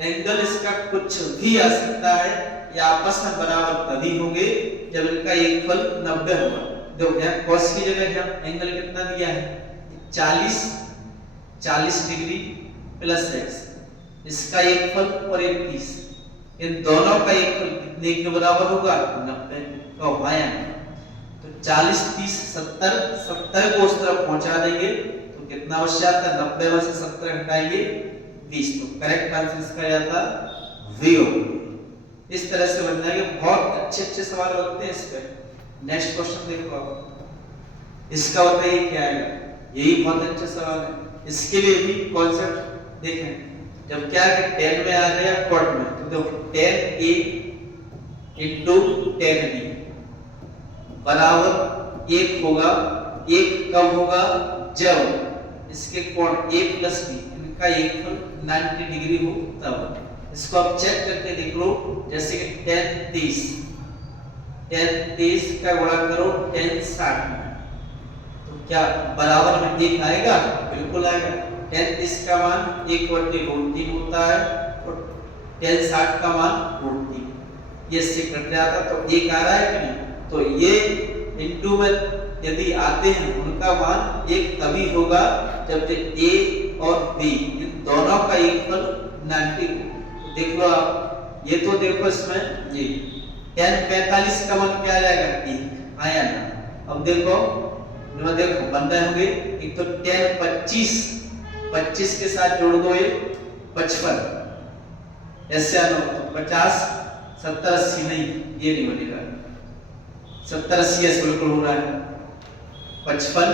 एंगल इसका कुछ भी आ सकता है, या आपस में बराबर तभी होंगे जब इनका एकफल 90 होगा। देखो यहाँ cos की जगह यहाँ एंगल कितना दिया है? 40 डिग्री प्लस x, इसका एकफल और एक 30, इन दोनों का एकफल कितने के बराबर होगा? 90 का होगा। तो 40 30 70, 70 को उस तरफ पहुंचा देंगे तो कितना बच जाता है? 90 में से 70 घटाएंगे 20, तो करेक्ट आंसर इसका आता V होगा। इस तरह से बन जाएगा। बहुत अच्छे सवाल बनते हैं इस पे। नेक्स्ट क्वेश्चन देखो आप, इसका बताइए क्या आएगा? यही बहुत अच्छा सवाल है। इसके लिए भी कॉन्सेप्ट देखें। जब क्या है 10 में आ गया क्वाड में, तो देखो 10a * 10b बराबर 1 होगा। 1 कब होगा? जब इसके कोण a + b इनका एकफल 90 डिग्री हो तब। इसको आप चेक करके देख लो। जैसे कि 10 30 का गुणा करो 10 60 में, तो क्या बराबर में 1 आएगा? बिल्कुल आएगा। 10 30 का मान 1/√3 होता है और 10 60 का मान √3, ये इससे कट जाता तो 1 आ रहा है कि नहीं? तो ये इनटू में यदि आते हैं उनका मान 1 तभी होगा जब a और b इन दोनों का एकफल 90 हो। देख लो आप, ये तो देखो इसमें जी 10 45 का मान क्या आ जाएगा? 1 आया ना। अब देखो बन रहे होंगे। एक तो 10 25 के साथ जोड़ दो ये 55, ऐसे आना 50 70 80 नहीं, ये नहीं बनेगा। 70 80 ऐसे बिल्कुल हो रहा है। 55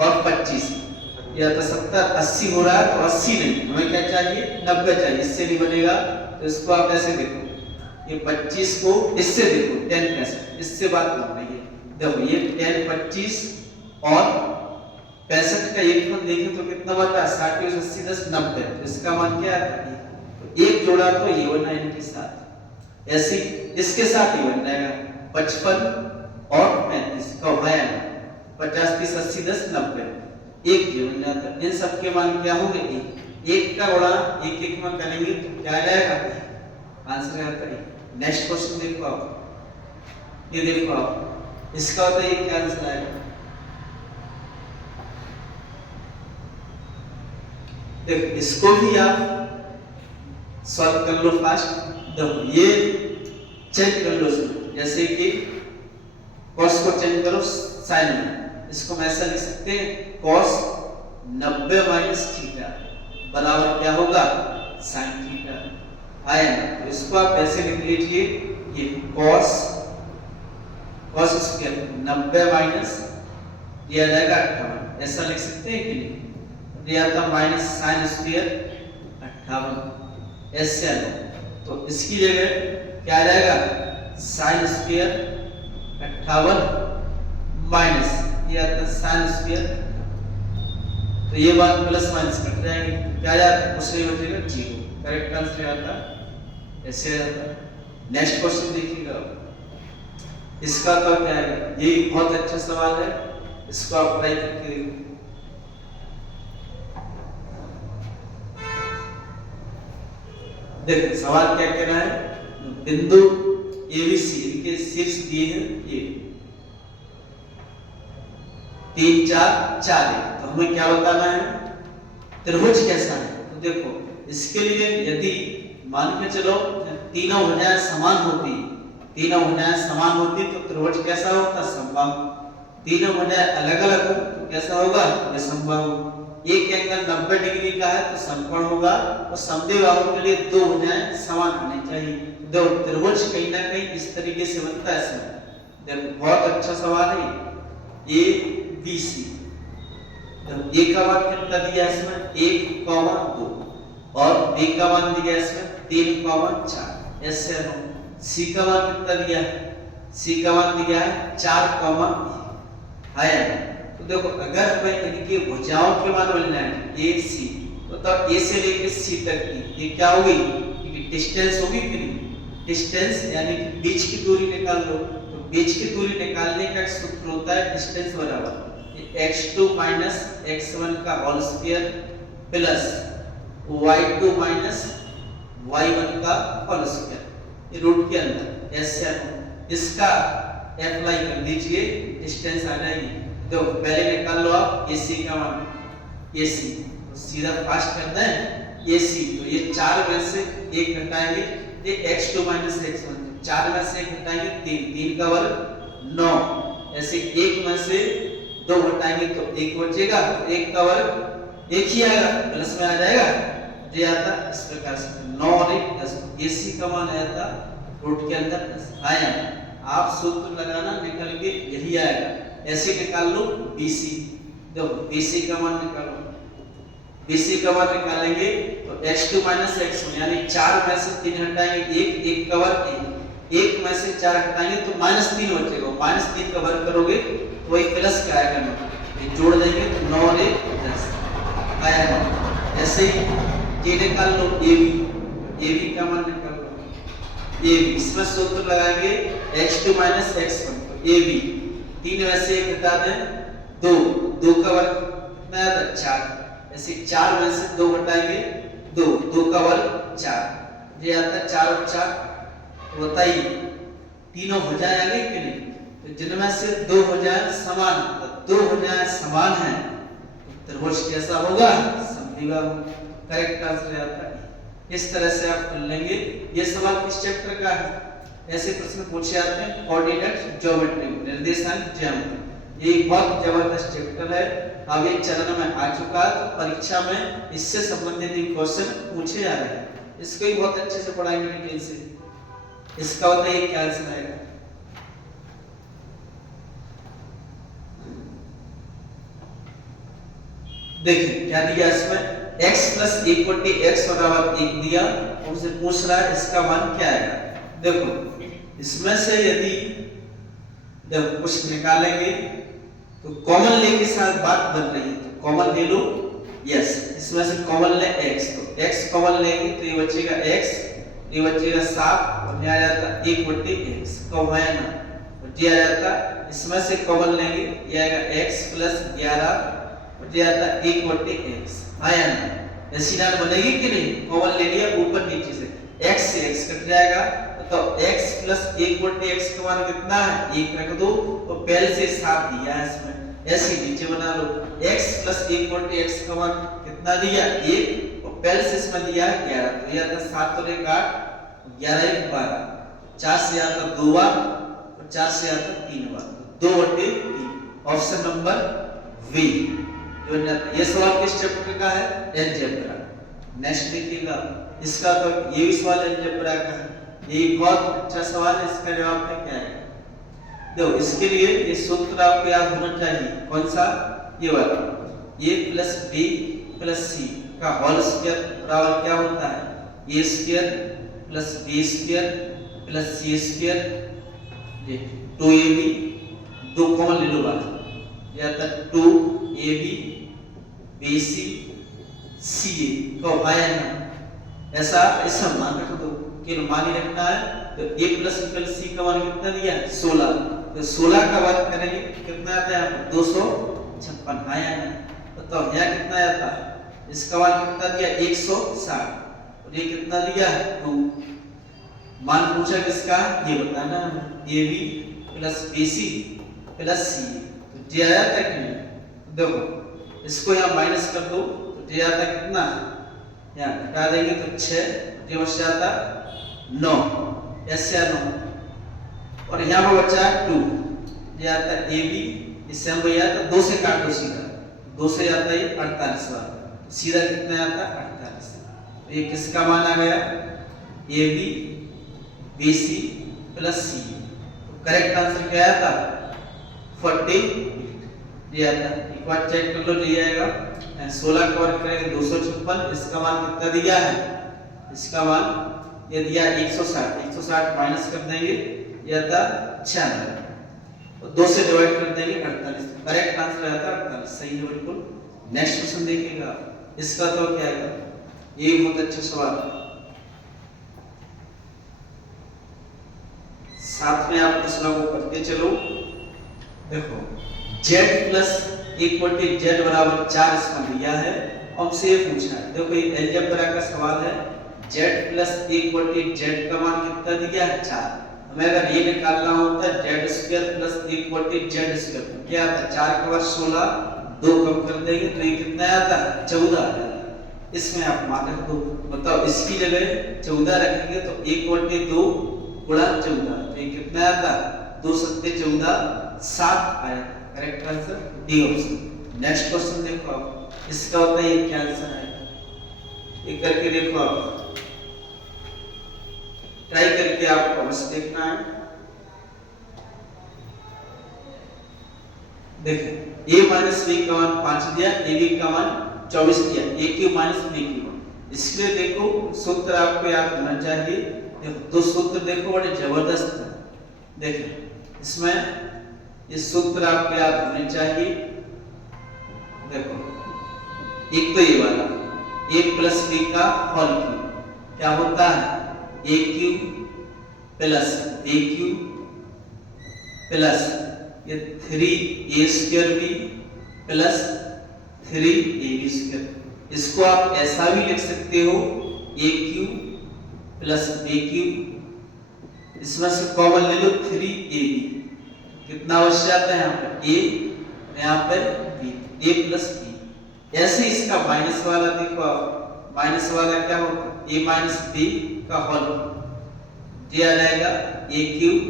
और 25, या तो 70 80 हो रहा है तो 80 नहीं, हमें क्या चाहिए? 90 चाहिए। इससे नहीं बनेगा। तो इसको आप ऐसे देखो, ये 25 को इससे देखो 10 कैसे, इससे बात बन रही है। देखो ये 10 25 और 65 का एकफल देखें तो कितना बनता है? 60 + 80 10 90, तो इसका मान क्या आता है? तो एक जोड़ा तो ये बना इनके साथ, ऐसे इसके साथ ही बन जाएगा 55 और 35 का होगा 50 30 80 10 90, एक जो बन जाता है। इन सब के मान क्या होंगे? एक का गुणा एक में करेंगे तो क्या आ जाएगा? आंसर आता है। नेक्स्ट क्वेश्चन देखो आप, ये देखो आप, इसका होता है ये क्या आंसर आएगा? देखो इसको भी आप सॉल्व कर लो फास्ट। देखो ये चेक कर लो इसमें, जैसे कि cos को चेंज करो sin में, इसको मैं ऐसा लिख सकते हैं cos 90 - थीटा बराबर क्या होगा? sin थीटा आया ना। तो इसको आप ऐसे लिख लीजिए, ये cos स्क्वायर 90 - ये आ जाएगा 58, ऐसा लिख सकते हैं कि नहीं? ये आता माइनस sin स्क्वायर 58, ऐसे आ जाएगा। तो इसकी जगह क्या आ जाएगा? sin स्क्वायर 58 माइनस ये आता sin स्क्वायर, तो ये बात प्लस माइनस कट जाएंगे, क्या जाता है? उससे बचेगा 0। करेक्ट आंसर आता है, ऐसे आता है। नेक्स्ट क्वेश्चन देखिएगा, इसका तो क्या आएगा? ये बहुत अच्छा सवाल है, इसको आप ट्राई करके देखिए। देखिए सवाल क्या कह रहा है? बिंदु ABC इनके शीर्ष दिए हैं ये 3 4 4 है, तो हमें क्या बताना है? त्रिभुज कैसा है? तो देखो इसके लिए यदि मान के चलो तीनों भुजाएं समान होती तो त्रिभुज कैसा होता? समबाहु। तीनों भुजाएं अलग अलग हो तो कैसा होगा? विषमबाहु। एक एंगल 90 डिग्री का है तो समकोण होगा, और समद्विबाहु के लिए दो भुजाएं समान होनी चाहिए। दो त्रिभुज कहीं ना कहीं इस तरीके से बनता है इसमें। देखो बहुत अच्छा सवाल है। ABC A का मान कितना दिया है इसमें? 1,2 और B का मान दिया है इसमें 3,4, ऐसे C का मान कितना दिया है? सी का मान दिया है 4 कॉमा है। तो देखो अगर हमें इनकी भुजाओं के मान मिलना है ए सी, तो तब ए से लेकर सी तक की ये क्या होगी, डिस्टेंस होगी कि नहीं, डिस्टेंस यानी कि बीच की दूरी निकाल लो। तो बीच की दूरी निकालने का सूत्र होता है डिस्टेंस बराबर x2 माइनस x1 का whole square plus y2 minus y1 का होल स्क्वायर, ये रूट के अंदर ऐसे इसका अप्लाई कर दीजिए, डिस्टेंस आ जाएगी। तो पहले निकाल लो आप AC का मान, AC तो सीधा फास्ट करना है AC, तो ये 4 में से 1 घटाएंगे, ये x2 माइनस x1, 4 में से 1 घटाएंगे 3, 3 का वर्ग 9, ऐसे 1 में से 2 घटाएंगे तो 1 बचेगा, तो 1 का वर्ग 1 ही आएगा, प्लस में आ जाएगा, ये आता इस प्रकार से 9 और 1 10, AC का मान आया था रूट के अंदर 10 आया। आप सूत्र लगाना निकल के यही आएगा, ऐसे निकाल लो BC, देखो BC का मान निकालो, BC का मान निकालेंगे तो x2 माइनस x1 यानी 4 में से 3 हटाएंगे 1, 1 का वर्ग 1, 1 में से 4 हटाएंगे तो -3 बचेगा, -3 का वर्ग करोगे तो वही प्लस का आएगा, ये जोड़ देंगे तो 9 और 1 10 आएगा। ऐसे ही ये निकाल लो AB का मान निकाल लो, AB इसमें सूत्र लगाएंगे x2 माइनस x1, तो AB 3 में से 1 हटा दें 2, 2 का वर्ग कितना आता है 4, ऐसे 4 में से 2 घटाएंगे 2, 2 का वर्ग 4, ये आता है 4 और 4, बताइए तीनों भुजाएं आ गई कि नहीं, तो जिनमें से 2 भुजाएं समान, तो 2 भुजाएं समान हैं तो त्रिभुज कैसा होगा, समद्विबाहु, करेक्ट आंसर आता है। इस तरह से आप कर लेंगे। ये सवाल किस चैप्टर का है, ऐसे प्रश्न पूछे जाते हैं कोऑर्डिनेट ज्योमेट्री, निर्देशांक ज्यामिति, ये बहुत जबरदस्त चैप्टर है, अब ये चरण में आ चुका है, तो परीक्षा में इससे संबंधित क्वेश्चन पूछे जा रहे हैं, इसको भी बहुत अच्छे से पढ़ाएंगे डिटेल से। इसका बताइए क्या आंसर आएगा, देखिए क्या दिया इसमें x प्लस 1 बटे x बराबर 1 दिया, उनसे पूछ रहा है इसका मान क्या आएगा। देखो इसमें से यदि जब कुछ निकालेंगे तो कॉमन ले के साथ बात बन रही है, तो कॉमन ले लो, यस इसमें से कॉमन ले x, तो x कॉमन लेंगे तो ये बचेगा x, ये बचेगा 7 और ये आ जाता 1 बटे x, कब है ना, और ये आ जाता इसमें से कॉमन लेंगे ये आएगा x प्लस 11 और ये आता 1 बटे x आया ना, ऐसी लाइन बनेगी कि नहीं, कॉमन ले लिया ऊपर नीचे से, x से x कट जाएगा, तो x प्लस 1 बटे x का मान कितना है 1 रख दो, तो पहले से 7 दिया है इसमें, ऐसे नीचे बना लो, x प्लस 1 बटे x का मान कितना दिया 1, और पहले से इसमें दिया है 11, तो ये आता 7 और 1 8, 11 1 12, 4 से आता 2 बार और 4 से आता 3 बार, 2 बटे 3, ऑप्शन नंबर बी। ये सवाल किस चैप्टर का है, अलजेब्रा। नेक्स्ट देखिएगा, इसका तो ये भी सवाल अलजेब्रा का है, ये बहुत अच्छा सवाल है, इसका जवाब क्या है, देखो इसके लिए ये सूत्र आपको याद होना चाहिए, कौन सा, ये वाला, a plus b plus c का होल स्क्वायर बराबर क्या होता है, a square plus b square plus c square, ये 2ab, 2 कॉमन ले लो बात, ये आता 2ab BC CA का उपाय ना, ऐसा ऐसा मान रख दो कि मान ही रखना है, तो a प्लस c का मान कितना दिया 16, तो 16 का वर्ग करेंगे कितना आता है 256 आया ना, तो यहाँ कितना आता है, इसका मान कितना दिया 160 और ये कितना दिया 2, मान पूछा किसका ये बताना है, AB plus BC plus CA, तो ये आया था कि नहीं, देखो इसको यहाँ माइनस कर दो तो ये आता कितना, यहाँ घटा देंगे तो 6, ये बच जाता 9, ऐसे 9, और यहाँ पर बचा 2, ये आता AB, इससे हम भैया आता 2 से काट दो सीधा, 2 से आता है 48 बार, सीधा कितना आता 48, तो ये किसका मान आ गया AB BC प्लस C, तो करेक्ट आंसर क्या आया था 48, ये आता एक बार चेक कर लो, ये आएगा 16 का वर्ग करेंगे 256, इसका मान कितना दिया है, इसका मान ये दिया 160, 160 माइनस कर देंगे यह था 96, 2 से डिवाइड कर देंगे 48। करेक्ट आंसर आता है 48, सही है बिल्कुल। नेक्स्ट क्वेश्चन देखिएगा, इसका तो क्या आएगा, ये बहुत अच्छा सवाल है, साथ में आप प्रश्नों को करते चलो। देखो z plus equal to z बराबर 4 इसमें दिया है, हमसे ये पूछा है। देखो ये अलजेब्रा का सवाल है, z plus equal to z का मान कितना दिया है 4। हमें अगर ये निकालना होता है z square plus equal to z square, क्या आता है 4 का वर्ग 16, 2 कम कर देंगे तो ये कितना आता है 14 आ जाता है। इसमें आप मान रख दो, मतलब इसकी जगह 14 रखेंगे तो इक्वल टू 2 गुणा 14, तो ये कितना आता है 2 सत्ते 14, 7 आया। Correct answer D option. Next question देखो आप, इसका होता है ये क्या आंसर है, ये करके देखो आप, ट्राई करके आपको अवश्य देखना है। देखिए a माइनस b का मान 5 दिया, ab का मान 24 दिया, a माइनस b की मान, इसलिए देखो सूत्र आपको याद होना चाहिए। देखो दो सूत्र देखो बड़े जबरदस्त है, देखिए इसमें ये सूत्र आपको याद होने चाहिए। देखो एक तो ये वाला a प्लस b का होल क्यूब क्या होता है a cube plus b cube plus ये 3a square b plus 3ab square. इसको आप ऐसा भी लिख सकते हो a cube plus b cube, इसमें से कॉमन ले लो 3ab, कितना अवश्य आता है यहाँ पर a, यहाँ पर b, a प्लस b। ऐसे इसका माइनस वाला देखो आप, माइनस वाला क्या होगा a माइनस b का होल, ये आ जाएगा a cube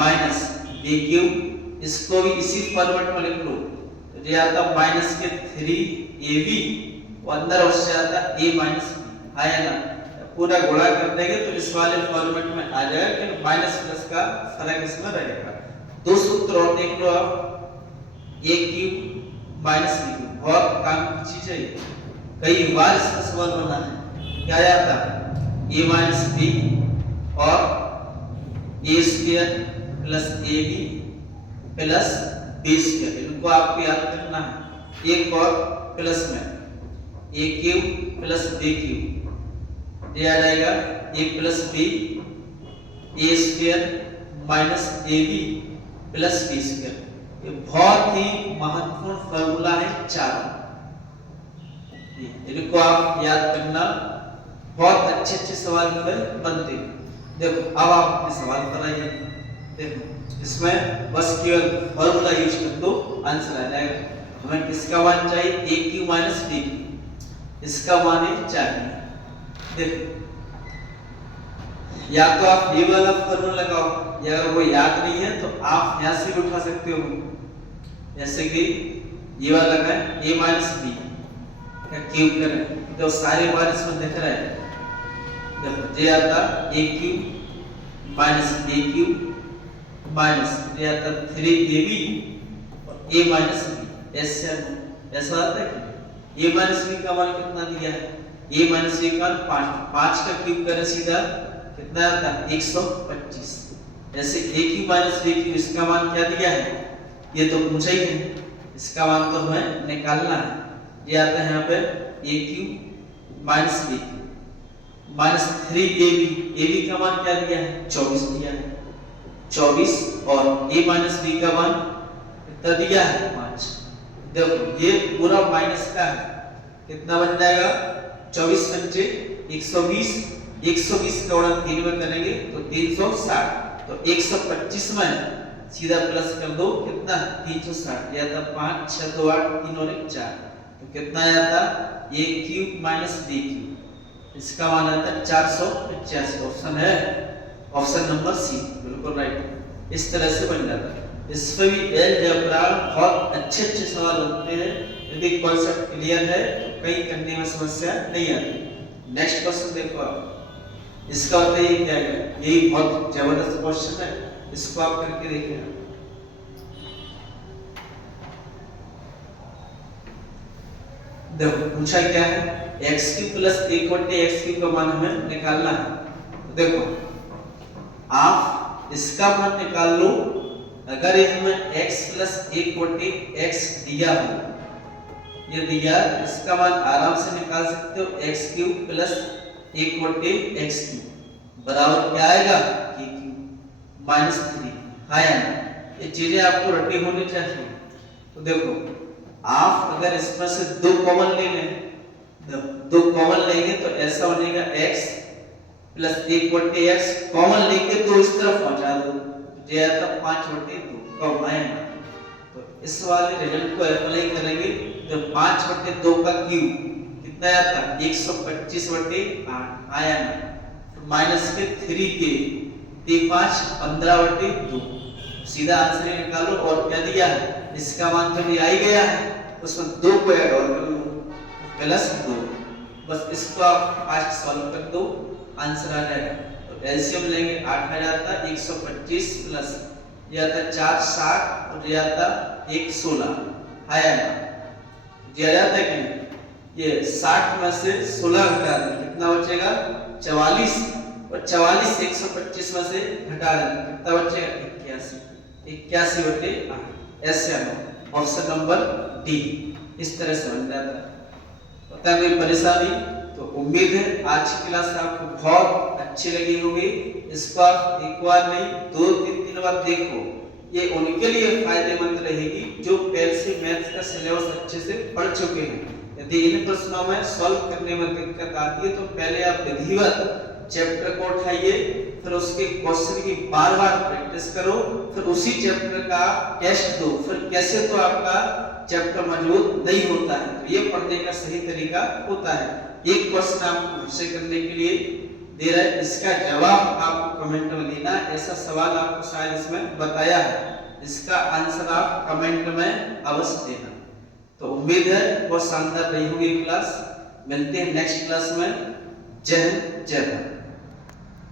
minus b cube, इसको भी इसी फॉर्मेट में लिख लो तो ये आता माइनस के 3ab और अंदर अवश्य आता a माइनस b, आया ना, पूरा गुणा कर देंगे तो इस वाले फॉर्मेट में आ जाएगा कि माइनस प्लस का फर्क इसमें रहेगा। दो सूत्र और देख लो आप, a cube minus b cube, बहुत काम की चीज है, कई बार इसका सवाल बना है। क्या आता है a माइनस b और a square plus ab plus b square, इनको आपको याद रखना है। एक और प्लस में a cube plus b cube, ये आ जाएगा a plus b a square minus ab plus b square. ये बहुत ही महत्वपूर्ण फॉर्मूला है चारों, इनको आप याद करना, बहुत अच्छे अच्छे सवाल बनते हैं। देखो अब आप अपने सवाल बनाइए, देखो इसमें बस केवल फॉर्मूला यूज कर दो, आंसर आ जाएगा। हमें किसका मान चाहिए a cube minus b cube, इसका मान चाहिए। देखो या तो आप ये वाला फॉर्मूला लगाओ, या अगर वो याद नहीं है तो आप यहां से उठा सकते हो, जैसे कि ये वाला है a माइनस b का क्यूब करें तो सारे बार इसमें दिख रहा है। देखो ये आता a cube minus b cube minus ये आता 3ab और a माइनस b, ऐसा आता है कि a माइनस b का मान कितना दिया है, a माइनस b का 5 का क्यूब करें सीधा कितना आता है 125। ऐसे a cube minus b cube, इसका मान क्या दिया है, ये तो पूछा ही है, इसका मान तो हमें निकालना है। ये आता है यहाँ पे a cube minus b cube minus 3ab, ab का मान क्या दिया है 24 दिया है, 24 और a माइनस b का मान कितना दिया है 5। देखो ये पूरा माइनस का है, कितना बन जाएगा 24 पंचे 120, 120 का गुणा 3 में करेंगे तो 360, तो 125 में सीधा प्लस कर दो कितना 360, या था 5 6 2 8 3 और 1 4, तो कितना आया था a cube minus b cube, इसका मान आता है 485। ऑप्शन है ऑप्शन नंबर सी, बिल्कुल राइट। इस तरह से बन जाता है। इसमें भी अलजेब्रा बहुत अच्छे अच्छे सवाल होते हैं, यदि कॉन्सेप्ट क्लियर है तो कहीं करने में समस्या नहीं आती। नेक्स्ट क्वेश्चन देखो आप, इसका होता है ये क्या है, यही बहुत जबरदस्त क्वेश्चन है, इसको आप करके देखिए। देखो पूछा क्या है x क्यूब प्लस एक बटे x क्यूब का मान हमें निकालना है। देखो आप इसका मान निकाल लो। अगर ये हमें x प्लस 1/x दिया हो, ये दिया, इसका मान आराम से निकाल सकते हो, x³ प्लस 1/x³ बराबर क्या आएगा, -3। हाँ या ना, ये चीजें आपको रटी होनी चाहिए। तो देखो आप अगर इसमें से 2 कॉमन ले लें, 2 कॉमन लेंगे तो ऐसा बनेगा x प्लस 1/x कॉमन लेके 2 इस तरफ पहुंचा दो, जो आता 5/2 कम आया ना। तो इस वाले रिजल्ट को अप्लाई करेंगे तो 5/2 का क्यूब कितना आता, 125/8 आया ना। तो माइनस के 3 के 5 15/2, सीधा आंसर निकालो। और क्या दिया है, इसका मान तो भी आ ही गया है, उसमें 2 को ऐड और कर लो +2। बस इसको आप फास्ट सॉल्व कर दो, आंसर आ जाएगा। तो एलसीएम लेंगे 8 आ जाता 125 प्लस ये आता 4 60 और ये आता 1 16 आया ना, ये आ जाता है कि ये 60 में से 16 घटा दें कितना बचेगा 44, और 44 125 में से घटा दें कितना बचेगा 81/8। ऐसे आना ऑप्शन नंबर डी, इस तरह से बन जाता है। पता है कोई परेशानी? तो उम्मीद है आज की क्लास आपको बहुत अच्छी लगी होगी। इसको आप एक बार नहीं 2-3 बार देखो, ये उनके लिए फायदेमंद रहेगी जो पहले से मैथ्स का सिलेबस अच्छे से पढ़ चुके हैं। यदि इन प्रश्नों में सॉल्व करने में दिक्कत आती है तो पहले आप विधिवत चैप्टर को उठाइए, फिर उसके क्वेश्चन की बार-बार प्रैक्टिस करो, फिर उसी चैप्टर का टेस्ट दो, फिर कैसे तो आपका चैप्टर मजबूत नहीं होता है। तो ये पढ़ने का सही तरीका होता है। एक क्वेश्चन आपको से करने के लिए दे रहा है, इसका जवाब आपको कमेंट में देना। ऐसा सवाल आपको शायद इसमें बताया है, इसका आंसर आप कमेंट में अवश्य देना। तो उम्मीद है बहुत शानदार रही होगी क्लास। मिलते हैं नेक्स्ट क्लास में। जय हिंद, जय भारत।